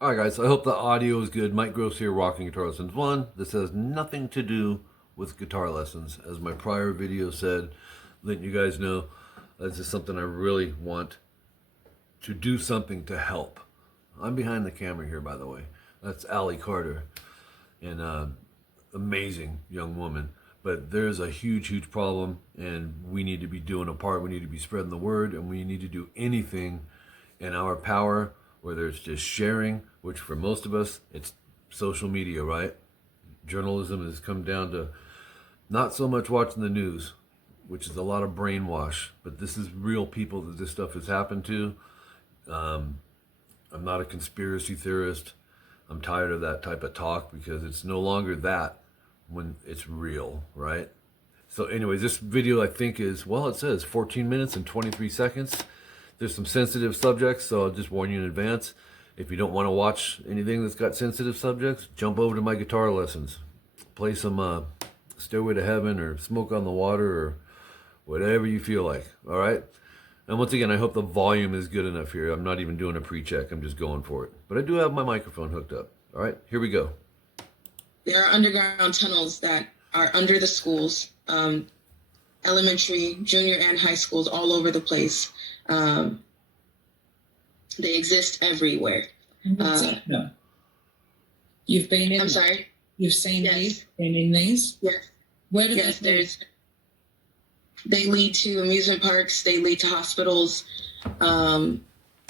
All right, guys. I hope the audio is good. Mike Gross here, Rocking Guitar Lessons 1. This has nothing to do with guitar lessons. As my prior video said, letting you guys know, this is something I really want to do something to help. I'm behind the camera here, by the way. That's Allie Carter, an amazing young woman. But there's a huge problem, and we need to be doing a part. We need to be spreading the word, and we need to do anything in our power, whether it's just sharing, which for most of us, it's social media, right? Journalism has come down to not so much watching the news, which is a lot of brainwash, but this is real people that this stuff has happened to. I'm not a conspiracy theorist. I'm tired of that type of talk because it's no longer that when it's real, right? So anyways, this video I think is, well, it says 14 minutes and 23 seconds. There's some sensitive subjects, so I'll just warn you in advance. If you don't want to watch anything that's got sensitive subjects, jump over to my guitar lessons. Play some Stairway to Heaven or Smoke on the Water or whatever you feel like, all right? And once again, I hope the volume is good enough here. I'm not even doing a pre-check. I'm just going for it. But I do have my microphone hooked up. All right, here we go. There are underground tunnels that are under the schools, elementary, junior, and high schools all over the place. They exist everywhere. No. You've been in. I'm sorry. You've seen Yes. these. Been in these. Yes. Where do Yes, they lead? they lead to amusement parks. They lead to hospitals,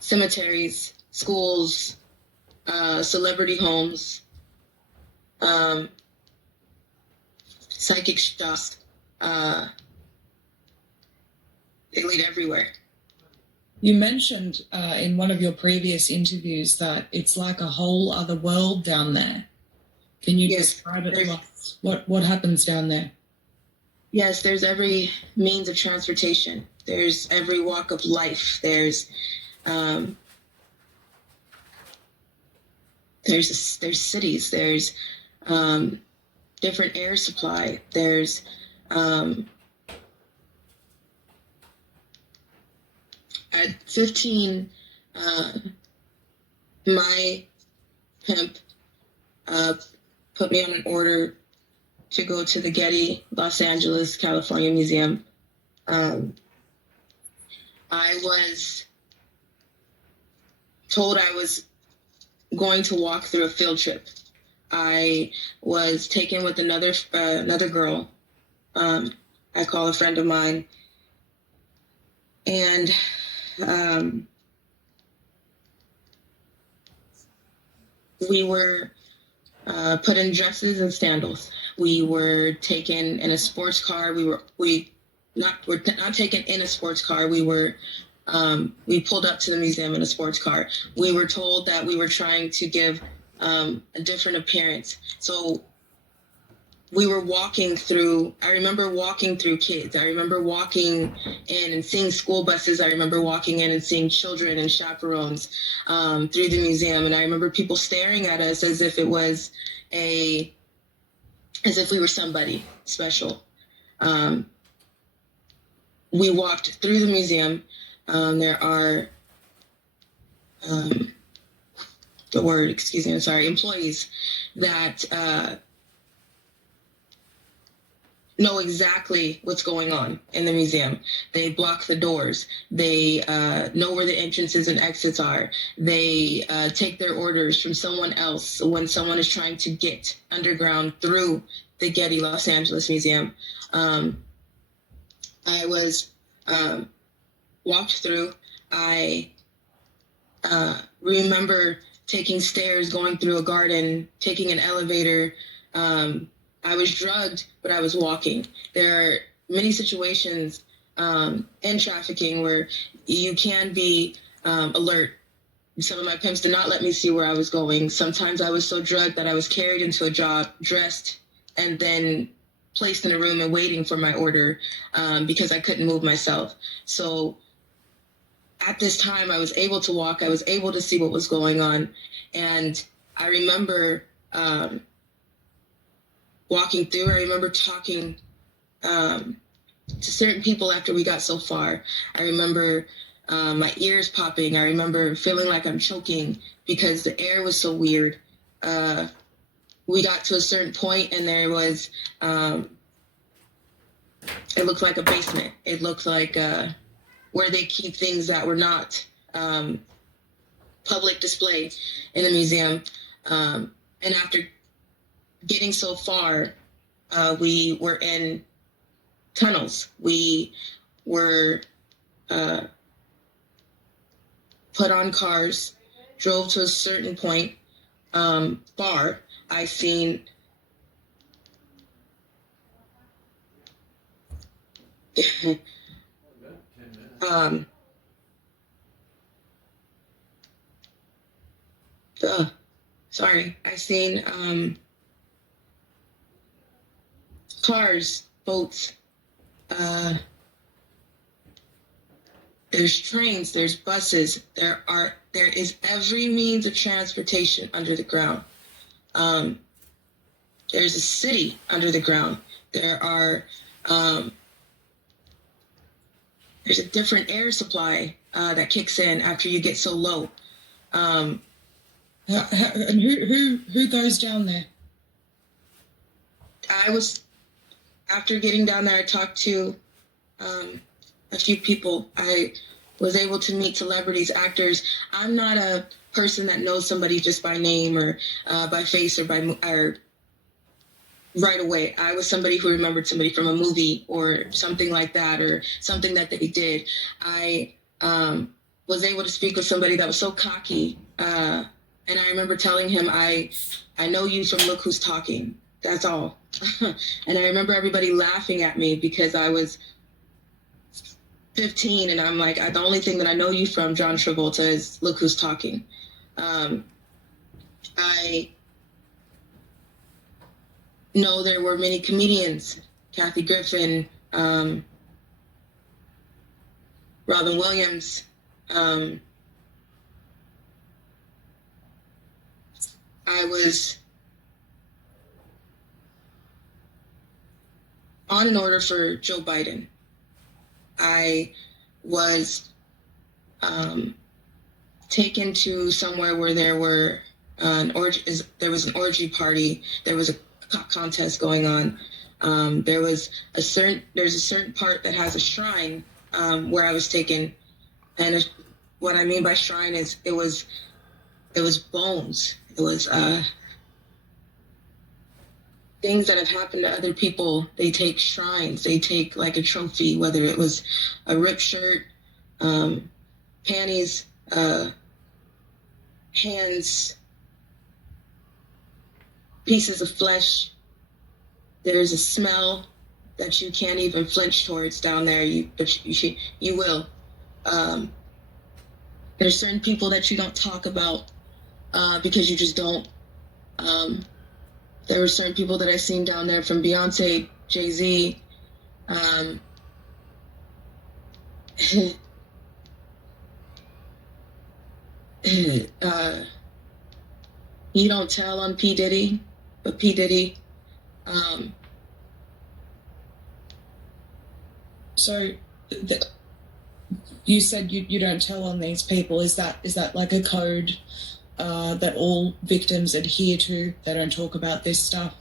cemeteries, schools, celebrity homes, psychic shops. They lead everywhere. You mentioned in one of your previous interviews that it's like a whole other world down there. Can you Yes, describe it to us? What happens down there? Yes, there's every means of transportation. There's every walk of life. There's cities. There's different air supply. There's at 15, my pimp put me on an order to go to the Getty, Los Angeles, California Museum. I was told I was going to walk through a field trip. I was taken with another girl. I call a friend of mine, and we were put in dresses and sandals. We were taken in a sports car. We're not taken in a sports car. We pulled up to the museum in a sports car. We were told that we were trying to give a different appearance. So we were walking through, I remember walking through kids. I remember walking in and seeing school buses. I remember walking in and seeing children and chaperones through the museum. And I remember people staring at us as if it was as if we were somebody special. We walked through the museum. There are, employees that know exactly what's going on in the museum. They block the doors. They know where the entrances and exits are. They take their orders from someone else when someone is trying to get underground through the Getty Los Angeles Museum. I was walked through. I remember taking stairs, going through a garden, taking an elevator. I was drugged, but I was walking. There are many situations in trafficking where you can be alert. Some of my pimps did not let me see where I was going. Sometimes I was so drugged that I was carried into a job, dressed, and then placed in a room and waiting for my order because I couldn't move myself. So at this time, I was able to walk. I was able to see what was going on. And I remember walking through. I remember talking to certain people after we got so far. I remember my ears popping. I remember feeling like I'm choking because the air was so weird. We got to a certain point and there was, it looked like a basement. It looked like where they keep things that were not public display in the museum. And after getting so far, we were in tunnels. We were put on cars, drove to a certain point, far. I seen I seen cars, boats, there's trains, there's buses, there is every means of transportation under the ground. There's a city under the ground. There's a different air supply that kicks in after you get so low. And who goes down there? After getting down there, I talked to a few people. I was able to meet celebrities, actors. I'm not a person that knows somebody just by name or by face or right away. I was somebody who remembered somebody from a movie or something like that, or something that they did. I was able to speak with somebody that was so cocky, and I remember telling him, I know you from Look Who's Talking. That's all. And I remember everybody laughing at me because I was 15, and I'm like, the only thing that I know you from, John Travolta, is Look Who's Talking. I know there were many comedians, Kathy Griffin, Robin Williams. I was on an order for Joe Biden. I was taken to somewhere where there were there was an orgy party. There was a contest going on. There's a certain part that has a shrine where I was taken, and what I mean by shrine is it was bones. It was things that have happened to other people. They take shrines. They take like a trophy, whether it was a ripped shirt, panties, hands, pieces of flesh. There's a smell that you can't even flinch towards down there. You will. There's certain people that you don't talk about because you just don't. There were certain people that I seen down there, from Beyonce, Jay-Z. You don't tell on P. Diddy, but P. Diddy. So you said you don't tell on these people. Is that like a code that all victims adhere to? They don't talk about this stuff?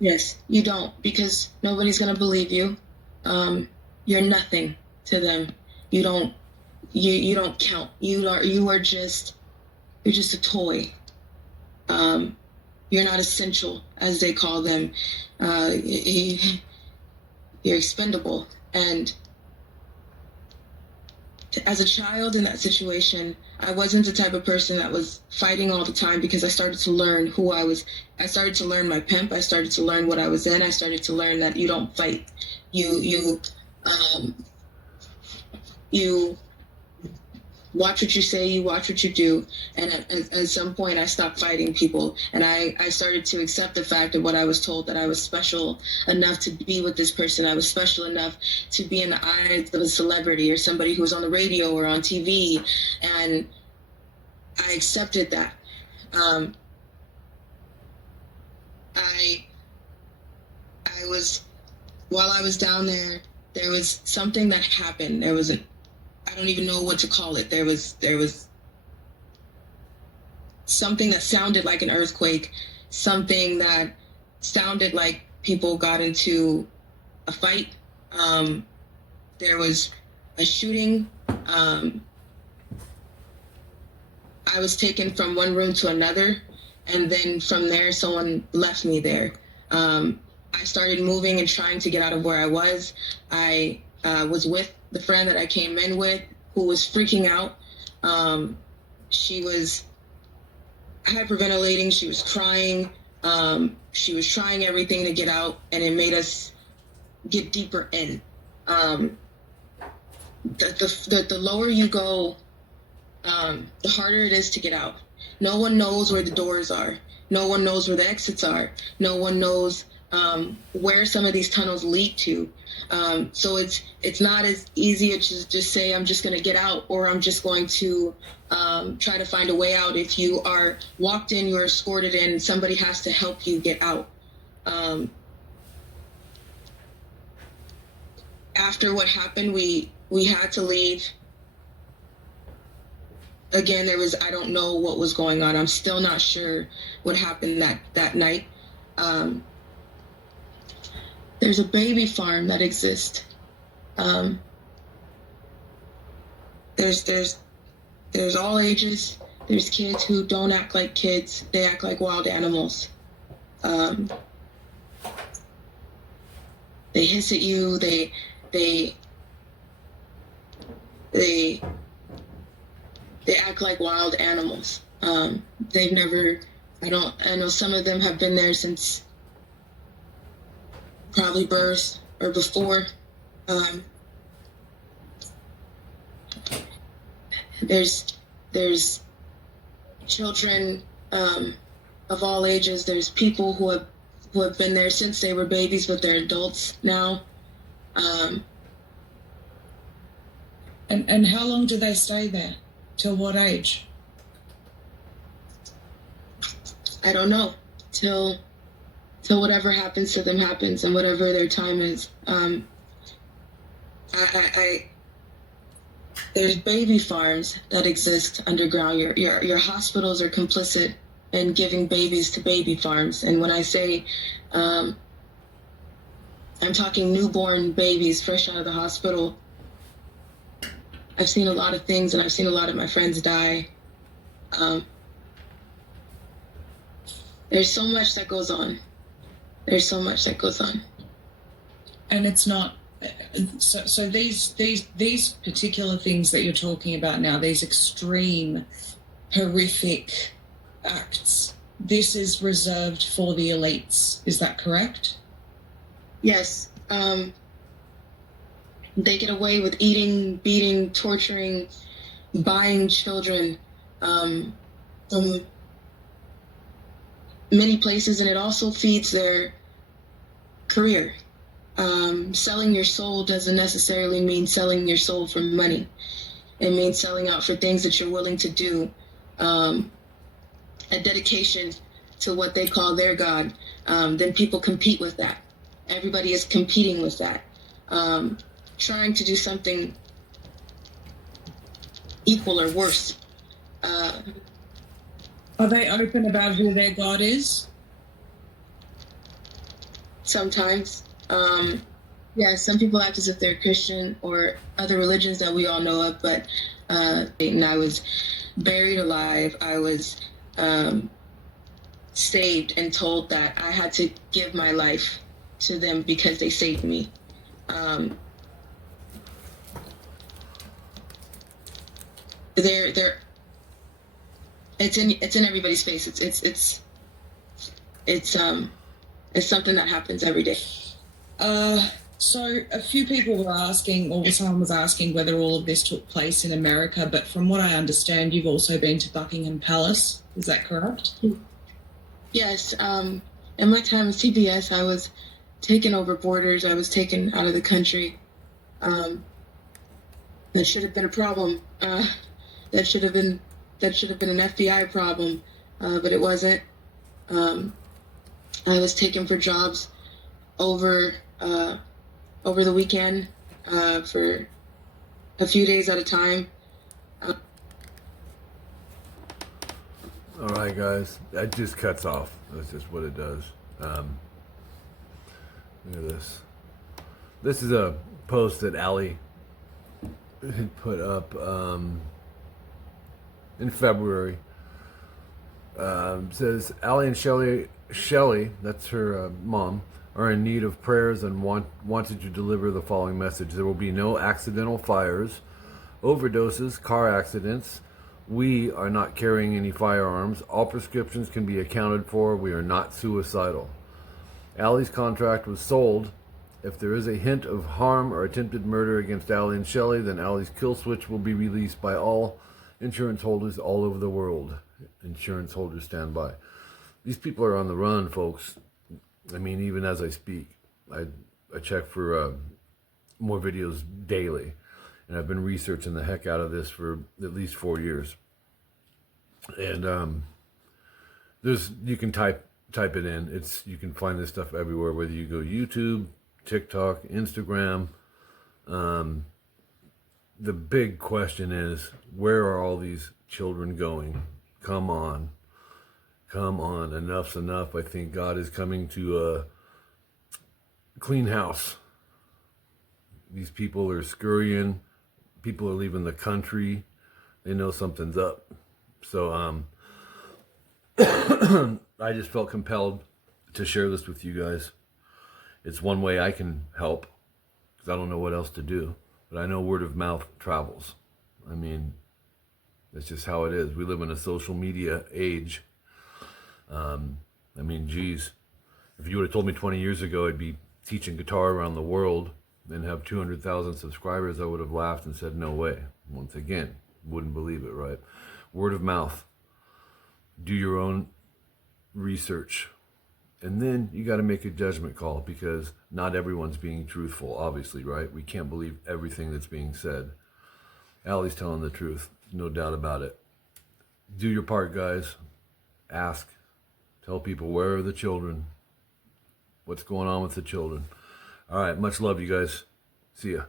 Yes, you don't, because nobody's going to believe you. You're nothing to them. You don't count. You're just a toy. You're not essential, as they call them. You're expendable. And as a child in that situation, I wasn't the type of person that was fighting all the time, because I started to learn who I was. I started to learn my pimp. I started to learn what I was in. I started to learn that you don't fight. You watch what you say, you watch what you do. And at some point I stopped fighting people, and I started to accept the fact of what I was told, that I was special enough to be with this person. I was special enough to be in the eyes of a celebrity or somebody who was on the radio or on TV. And I accepted that. While I was down there, there was something that happened. There was I don't even know what to call it. There was something that sounded like an earthquake, something that sounded like people got into a fight. There was a shooting. I was taken from one room to another, and then from there, someone left me there. I started moving and trying to get out of where I was. I was with the friend that I came in with, who was freaking out. She was hyperventilating. She was crying. She was trying everything to get out, and it made us get deeper in. The lower you go, the harder it is to get out. No one knows where the doors are. No one knows where the exits are. No one knows where some of these tunnels lead to. So it's not as easy to just say, I'm just going to get out, or I'm just going to try to find a way out. If you are walked in, you're escorted in, somebody has to help you get out. After what happened, we had to leave. Again, I don't know what was going on. I'm still not sure what happened that night. There's a baby farm that exists. There's all ages. There's kids who don't act like kids. They act like wild animals. They hiss at you. They act like wild animals. I know some of them have been there since probably birth or before. There's children of all ages. There's people who have been there since they were babies, but they're adults now. And how long do they stay there? Till what age? I don't know. Till whatever happens to them happens, and whatever their time is. There's baby farms that exist underground. Your hospitals are complicit in giving babies to baby farms. And when I say, I'm talking newborn babies fresh out of the hospital. I've seen a lot of things, and I've seen a lot of my friends die. There's so much that goes on. There's so much that goes on. And it's not. So these particular things that you're talking about now, these extreme, horrific acts, this is reserved for the elites. Is that correct? Yes. They get away with eating, beating, torturing, buying children from many places, and it also feeds their career. Selling your soul doesn't necessarily mean selling your soul for money. It means selling out for things that you're willing to do, a dedication to what they call their God. Then people compete with that. Everybody is competing with that, trying to do something equal or worse. Are they open about who their God is? Sometimes. Yeah, some people act as if they're Christian or other religions that we all know of, but and I was buried alive. I was saved and told that I had to give my life to them because they saved me. It's in everybody's face. It's something that happens every day. So a few people were asking, or someone was asking, whether all of this took place in America, but from what I understand, you've also been to Buckingham Palace. Is that correct? Yes. In my time at CBS, I was taken over borders. I was taken out of the country. That should have been a problem. That should have been an FBI problem, but it wasn't. I was taken for jobs over the weekend for a few days at a time. All right, guys, that just cuts off. That's just what it does. Look at this. This is a post that Allie had put up in February. Says Allie and Shelly, that's her mom, are in need of prayers and wanted to deliver the following message. There will be no accidental fires, overdoses, car accidents. We are not carrying any firearms. All prescriptions can be accounted for. We are not suicidal. Allie's contract was sold. If there is a hint of harm or attempted murder against Allie and Shelly, then Allie's kill switch will be released by all insurance holders all over the world. Insurance holders stand by. These people are on the run, folks. I mean, even as I speak, I check for more videos daily. And I've been researching the heck out of this for at least 4 years. And you can type it in. You can find this stuff everywhere, whether you go YouTube, TikTok, Instagram. The big question is, where are all these children going? Come on. Enough's enough. I think God is coming to clean house. These people are scurrying. People are leaving the country. They know something's up. So I just felt compelled to share this with you guys. It's one way I can help, because I don't know what else to do. But I know word of mouth travels. I mean, that's just how it is. We live in a social media age. I mean, geez, if you would have told me 20 years ago I'd be teaching guitar around the world and have 200,000 subscribers, I would have laughed and said, no way. Once again, wouldn't believe it, right? Word of mouth. Do your own research. And then you got to make a judgment call, because not everyone's being truthful, obviously, right? We can't believe everything that's being said. Allie's telling the truth, no doubt about it. Do your part, guys. Ask. Tell people, where are the children? What's going on with the children? All right, much love, you guys. See ya.